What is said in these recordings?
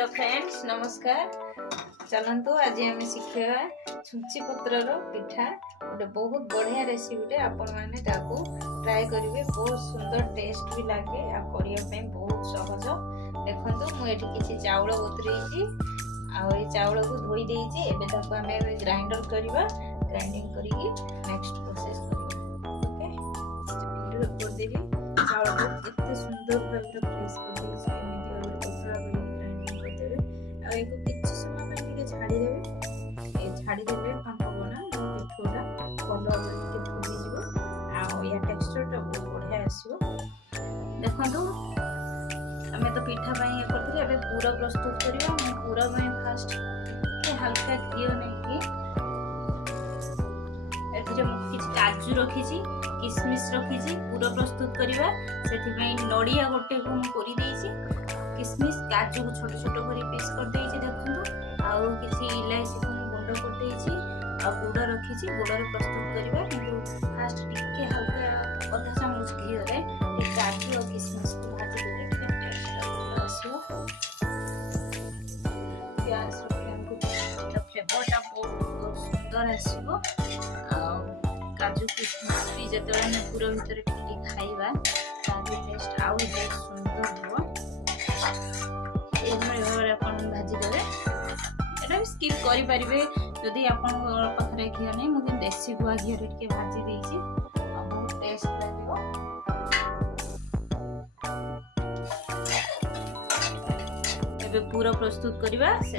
Hello friends नमस्कार। चलतु आज आम शिखा छुंची पत्र पिठा गोटे बहुत बढ़िया रेसिपी आपण मैंने ट्राए करेंगे। बहुत सुंदर टेस्ट भी लगे आने बहुत सहज। देखो मुझे किसी चाउल बतुरी चाउल को धोई देती आम ग्राइंडर करवा ग्राइंडिंग करके नेक्स्ट प्रोसेस ओके करदेवी। चाउल को एत सुंदर भाव फ्रेश कर किसी समय छाड़देवे कौन हम ना पिठा कलर फुलीज टेक्सचर बहुत बढ़िया आसो। देखो आम तो पिठा ये करते पूरा प्रस्तुत करवा। पूरा फास्ट हल्का घी नहीं किसी काजू रखी किसमिश रखी पूरा प्रस्तुत करवा। से नड़िया गोटे को किसमिश काजू को छोट छोट कर पीस कर देखो आउ किसी इलायची को गुंड कर गुड़ रखी गुड़ प्रस्तुत करवा। फास्ट टिके हल्का अधा चामच घी काजू और किसमिश को भाजी देवे प्याज फ्लेवरटा बहुत सुंदर आसो। काजू किसमिश भी जो पूरा भितर खाइबा टेस्ट आउ सुंदर हो भाजीदेवे। यहाँ स्किप करें जदि पाखे घी नहीं मुझे देसी गुआ घी भाजी देती बहुत टेस्ट लगे। एबे पूरा प्रस्तुत करवा से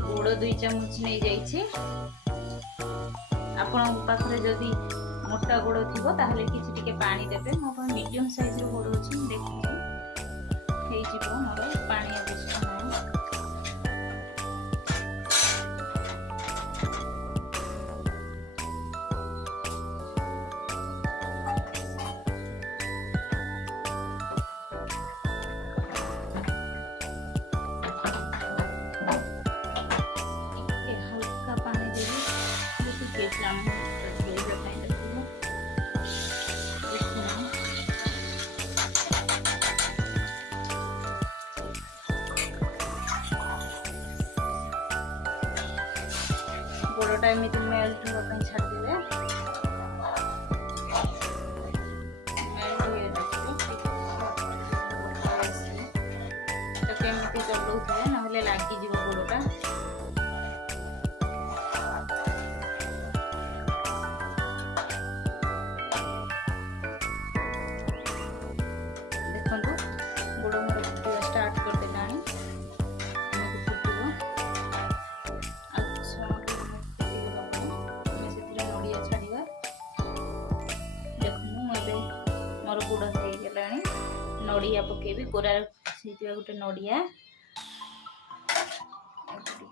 गुड़ 2 चामच नहीं जाइए। आपण पाखे जदि मोटा गुड़ थी ताहले किसी टिके पानी देवे। मो मीडियम साइज गुड़ अच्छी देखिए मोर पानी आवश्यक नहीं। हल्का पानी देवी गुड़टा एमती मेल्ट होगा छाड़देवे। एमती चलाऊे ना लगिज गुड़टा। देखो गुड़ मोर फुटा स्टार्ट करदेला मोर गुड़ हो गला। नड़िया पकेबी कोरा गोटे नड़िया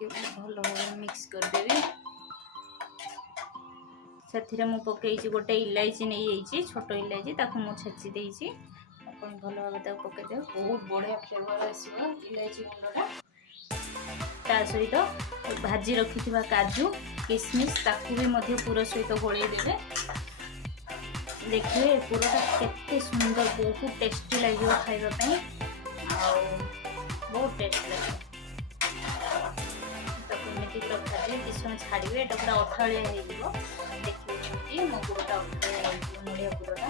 भल भाव मिक्स करदेवी। से मु पकई गोटे इलायची नहीं जाइए छोट इलायची मुझे छेची देती भल भाव पकईदे बहुत बढ़िया फ्लेवर आसो इलायची गुंडा। ता सहित भाजी रखि काजू किसमिश भी पूरा सहित गोल देवे। देखिए पूरा केते सुंदर बहुत टेस्टी लगे खाइबा बहुत टेस्ट लगे। पूरा भाजी किस समय छाड़े एटा पूरा अठाड़िया देखिए मो गुड़टा अठाड़िया नड़िया गुड़टा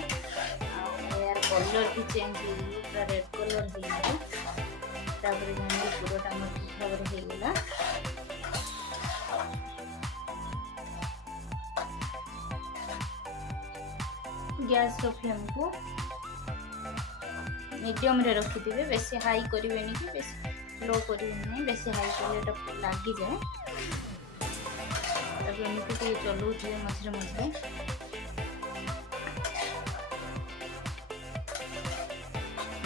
यार कलर भी चेंज हो पूरा रेड कलर हो गुड़टा ठीक भाव होगला। गैस फ्लेम को मीडियम रे रखिथे बेसी हाई करेंगे कि बेसी लो करेंगे। बेसी हाई कले लगी जाए एमती चलाऊे मझे मझे।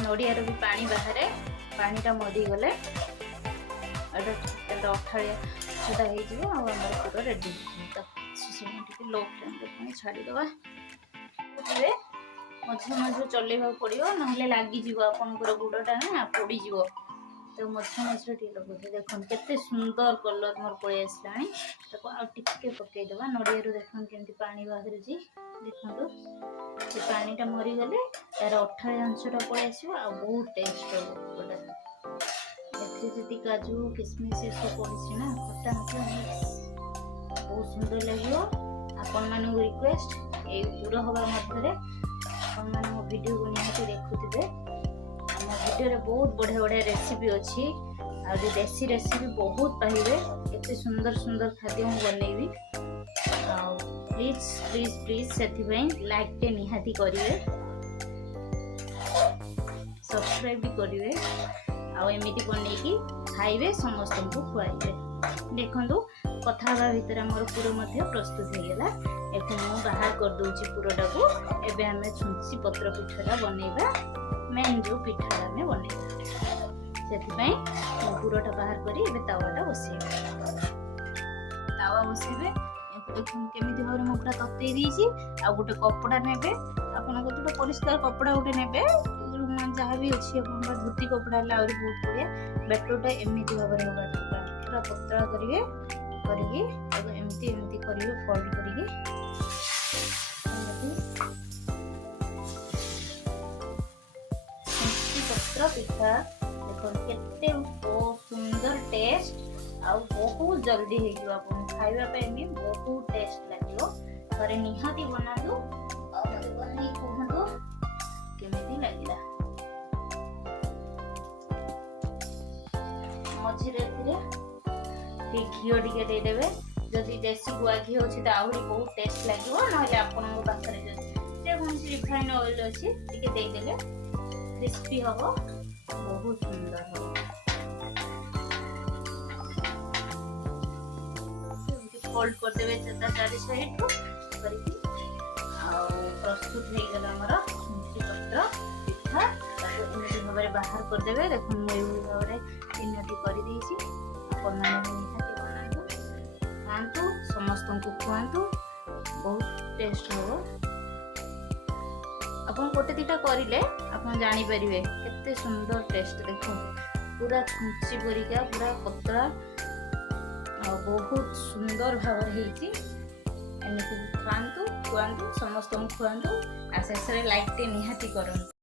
नड़ियार भी पानी बाहर पानीटा मरीगले अठाड़िया छुटा हो पूरा रेडी लो फ्लेम छाड़ीदे। मझे मझे चलवा पड़ो ना लगिज आपंकर गुड़टा ना पोड़ तो मझे मझे टे लगे। देखो केते सुंदर कलर मोर पलि आसला टे पकईदे। नड़िया देखो केमती पानी बाहर देखो पानीटा मरीगले यार अठाड़ी अंशटा पलि आस बहुत टेस्ट हो। ଯେତିକି କାଜୁ କିସମିସ୍ ଏସବୁ ପଡ଼ିଛି ନା ଖଟା ମିଠା ମିକ୍ସ ବହୁତ ସୁନ୍ଦର ଲାଗିବ। ଆପଣମାନଙ୍କୁ ରିକ୍ୱେଷ୍ଟ ଏଇ ପୁର ହେବା ମଧ୍ୟରେ ଆପଣମାନେ ମୋ ଭିଡ଼ିଓକୁ ନିହାତି ଦେଖୁଥିବେ। ଆମ ଭିଡ଼ିଓରେ ବହୁତ ବଢ଼ିଆ ବଢ଼ିଆ ରେସିପି ଅଛି ଆଉ ଦେଶୀ ରେସିପି ବହୁତ ପାଇବେ। ଏତେ ସୁନ୍ଦର ସୁନ୍ଦର ଖାଦ୍ୟ ମୁଁ ବନେଇବି ଆଉ ପ୍ଲିଜ୍ ପ୍ଲିଜ୍ ପ୍ଲିଜ୍ ସେଥିପାଇଁ ଲାଇକ୍ଟେ ନିହାତି କରିବେ, ସବସ୍କ୍ରାଇବ୍ ବି କରିବେ ଆଉ ଏମିତି ବନେଇକି ଖାଇବେ, ସମସ୍ତଙ୍କୁ ଖୁଆଇବେ। ଦେଖନ୍ତୁ କଥା ହେବା ଭିତରେ ଆମର ପୁର ମଧ୍ୟ ପ୍ରସ୍ତୁତ ହେଇଗଲା। ଏବେ ମୁଁ ବାହାର କରିଦେଉଛି ପୁରଟାକୁ। ଏବେ ଆମେ ଛୁଞ୍ଚି ପତ୍ର ପିଠାଟା ବନେଇବା। ମେନ୍ ଯେଉଁ ପିଠାଟା ଆମେ ବନେଇବା ସେଥିପାଇଁ ମୁଁ ପୁରଟା ବାହାର କରି ଏବେ ତାୱାଟା ବସେଇବି। ତାୱା ବସେଇବେ, ଦେଖନ୍ତୁ କେମିତି ଭାବରେ ମୁଁ ପୁରା ତତେଇ ଦେଇଛି। ଆଉ ଗୋଟେ କପଡ଼ା ନେବେ, ଆପଣଙ୍କ ଯୋଉଟା ପରିଷ୍କାର କପଡ଼ା ଗୋଟେ ନେବେ, ଯାହା ବି ଅଛି ଆପଣଙ୍କର ଧୋତି କପଡ଼ା ହେଲେ ଆହୁରି ବହୁତ ବଢ଼ିଆ। ବେଟରଟା ଏମିତି ଭାବରେ ହେବା ଦରକାର, ପୁରା ପତଳା କରିକି ତାକୁ ଏମିତି ଏମିତି କରିବେ, ଫୋଲ୍ଡ କରିକି ଛୁଞ୍ଚି ପତ୍ର ପିଠା ଦେଖନ୍ତୁ କେତେ ସୁନ୍ଦର ଟେଷ୍ଟ ଆଉ ବହୁତ ଜଲ୍ଦି ହେଇଯିବ। ଆପଣ ଖାଇବା ପାଇଁ ବି ବହୁତ ଟେଷ୍ଟ ଲାଗିବ। ଥରେ ନିହାତି ବନାନ୍ତୁ ଆଉ ମୋତେ ବନେଇ କୁହନ୍ତୁ କେମିତି ଲାଗିଲା। ମଝିରେ ଏଥିରେ ଟିକେ ଘିଅ ଟିକେ ଦେଇଦେବେ। ଯଦି ଦେଶୀ ଗୁଆ ଘିଅ ଅଛି ତ ଆହୁରି ବହୁତ ଟେଷ୍ଟ ଲାଗିବ। ନହେଲେ ଆପଣଙ୍କ ପାଖରେ ଯଦି ଯେକୌଣସି ରିଫାଇନ୍ ଅଏଲ୍ ଅଛି ଟିକେ ଦେଇଦେଲେ କ୍ରିସ୍ପି ହବ, ବହୁତ ସୁନ୍ଦର ହବ। ଫୋଲ୍ଡ କରିଦେବେ ତା ଚାରି ସାଇଡ୍ରୁ କରିକି ଆଉ ପ୍ରସ୍ତୁତ ହେଇଗଲା ଆମର ଛୁଞ୍ଚି ପତ୍ର ପିଠା। ତାକୁ ଏମିତି ଭାବରେ ବାହାର କରିଦେବେ। ଦେଖନ୍ତୁ ମୁଁ ଏଇଭଳି ଭାବରେ 3ଟି କରିଦେଇଛି। ଆପଣମାନେ ନିହାତି ବନାନ୍ତୁ, ଖାଆନ୍ତୁ, ସମସ୍ତଙ୍କୁ ଖୁଆନ୍ତୁ, ବହୁତ ଟେଷ୍ଟ ହବ। ଆପଣ ଗୋଟେ ଦିଟା କରିଲେ ଆପଣ ଜାଣିପାରିବେ କେତେ ସୁନ୍ଦର ଟେଷ୍ଟ। ଦେଖନ୍ତୁ ପୁରା ଛୁଞ୍ଚି ପରିକା ପୁରା ପତଳା ଆଉ ବହୁତ ସୁନ୍ଦର ଭାବରେ ହେଇଛି। ଏମିତି ଖାଆନ୍ତୁ, ଖୁଆନ୍ତୁ, ସମସ୍ତଙ୍କୁ ଖୁଆନ୍ତୁ ଆଉ ଶେଷରେ ଲାଇକ୍ଟେ ନିହାତି କରନ୍ତୁ।